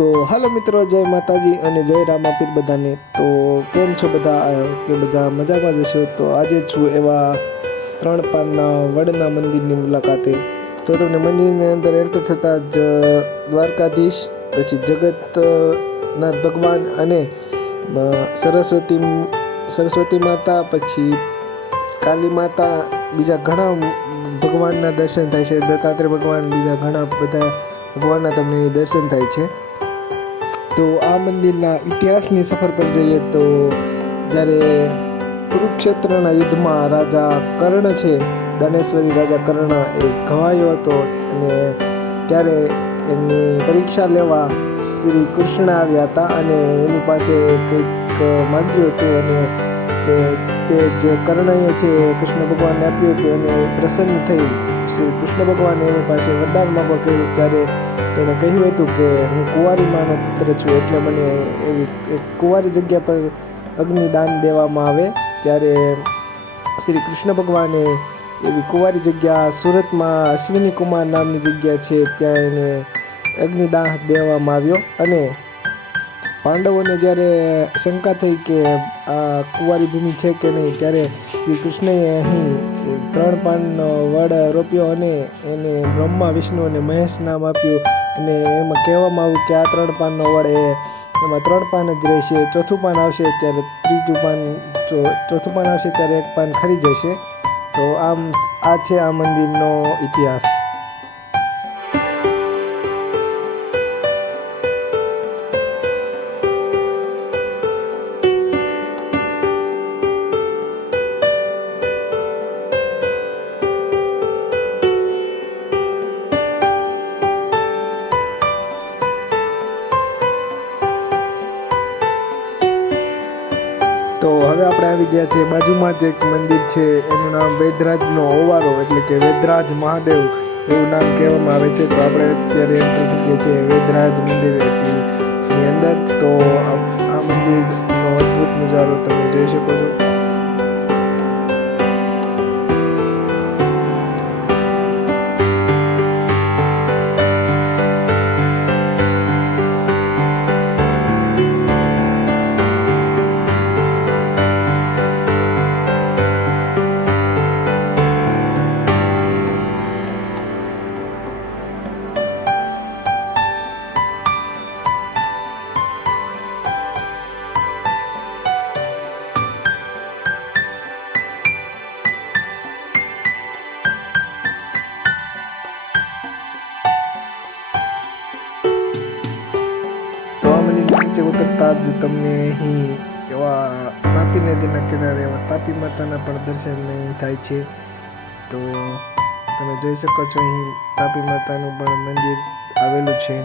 તો હાલો મિત્રો, જય માતાજી અને જય રામાપીર બધાને। તો કેમ છો બધા કે બધા મજામાં જ હશો। તો આજે છું એવા ત્રણ પાનના વડના મંદિરની મુલાકાતે। તો તમને મંદિરની અંદર એન્ટર થતાં જ દ્વારકાધીશ, પછી જગતનાથ ભગવાન અને સરસ્વતી માતા, પછી કાલી માતા, બીજા ઘણા ભગવાનના દર્શન થાય છે। દત્તાત્રેય ભગવાન, બીજા ઘણા બધા ભગવાનના તમને દર્શન થાય છે। તો આ મંદિરના ઇતિહાસની સફર પર જઈએ તો જ્યારે કુરુક્ષેત્રના યુદ્ધમાં રાજા કર્ણ છે, દાનેશ્વરી રાજા કર્ણ એ ઘવાયો હતો અને ત્યારે એમની પરીક્ષા લેવા શ્રી કૃષ્ણ આવ્યા હતા અને એની પાસે કંઈક માગ્યું હતું અને તે જે કર્ણએ છે કૃષ્ણ ભગવાનને આપ્યું હતું અને પ્રસન્ન થઈ શ્રી કૃષ્ણ ભગવાને એની પાસે વરદાન માગવા કહ્યું ત્યારે તેણે કહ્યું હતું કે હું કુંવારી માનો પુત્ર છું, એટલે મને એવી એક કુંવારી જગ્યા પર અગ્નિદાન દેવામાં આવે। ત્યારે શ્રી કૃષ્ણ ભગવાને એવી કુંવારી જગ્યા સુરતમાં અશ્વિની કુમાર નામની જગ્યા છે, ત્યાં એને અગ્નિદાહ દેવામાં આવ્યો અને પાંડવોને જ્યારે શંકા થઈ કે આ કુંવારી ભૂમિ છે કે નહીં, ત્યારે શ્રી કૃષ્ણએ અહીં ત્રણ પાનનો વડ રોપ્યો અને એને બ્રહ્મા, વિષ્ણુ અને મહેશ નામ આપ્યું અને એમાં કહેવામાં આવ્યું કે આ ત્રણ પાનનો વડ એમાં ત્રણ પાન જ રહેશે, ચોથું પાન આવશે ત્યારે ચોથું પાન આવશે ત્યારે એક પાન ખરી જશે। તો આમ આ છે આ મંદિરનો ઇતિહાસ। તો હવે આપણે આવી ગયા છે બાજુમાં જ એક મંદિર છે, એનું નામ વેદરાજનો ઓવારો એટલે કે વેદરાજ મહાદેવ એવું નામ કહેવામાં આવે છે। તો આપણે અત્યારે એન્ટર થઈ ગયા છીએ વેદરાજ મંદિર ની અંદર। તો આ મંદિરનો અદ્ભુત નજારો તમે જોઈ શકો છો। નીચે ઉતરતા જ તમને અહીં એવા તાપી નદીના કિનારે એવા તાપી માતાના પણ દર્શન થાય છે। તો તમે જોઈ શકો છો અહીં તાપી માતાનું પણ મંદિર આવેલું છે।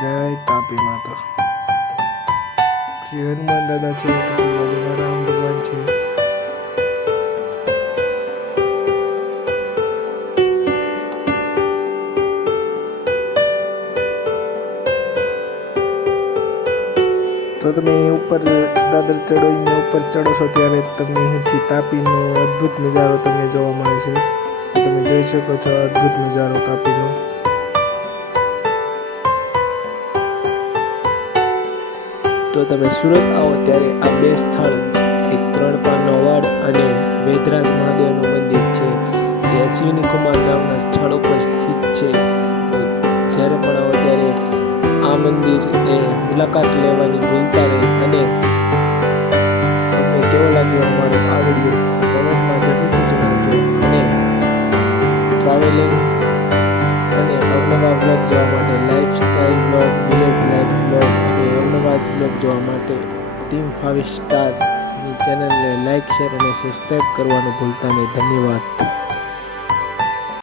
જય તાપી માતા। શ્રી હનુમાન દાદા છે, પછી બાજુમાં રામ ભગવાન છે। તો તમે ઉપર દાદર ચડોઈને ઉપર ચડો છો ત્યારે તમને અહીંથી તાપીનો અદ્ભુત નજારો તમને જોવા મળે છે। તો તમે જોઈ શકો છો અદ્ભુત નજારો તાપીનો। તો તમે સુરત આવો ત્યારે આ બે સ્થળ, એક ત્રણ પાનનો વડ અને વેદરાજ મહાદેવનું મંદિર છે, એ અશ્વિની કુમાર નામના સ્થળ ઉપર સ્થિત છે। તો જ્યારે પણ આવો ત્યારે આ મંદિર એ મુલાકાત લેવાની ભૂલતા નહીં અને તમને કેવો લાગ્યો અમારો આ વિડીયો કોમેન્ટમાં જરૂરથી જણાવજો અને ટ્રાવેલિંગ અને અવનવા વ્લોગ જોવા માટે, lifestyle vlog, village life vlog અને અવનવા વ્લોગ જોવા માટે ટીમ 5 સ્ટારની ચેનલને લાઈક, શેર અને સબસ્ક્રાઈબ કરવાનું ભૂલતા નહીં। ધન્યવાદ।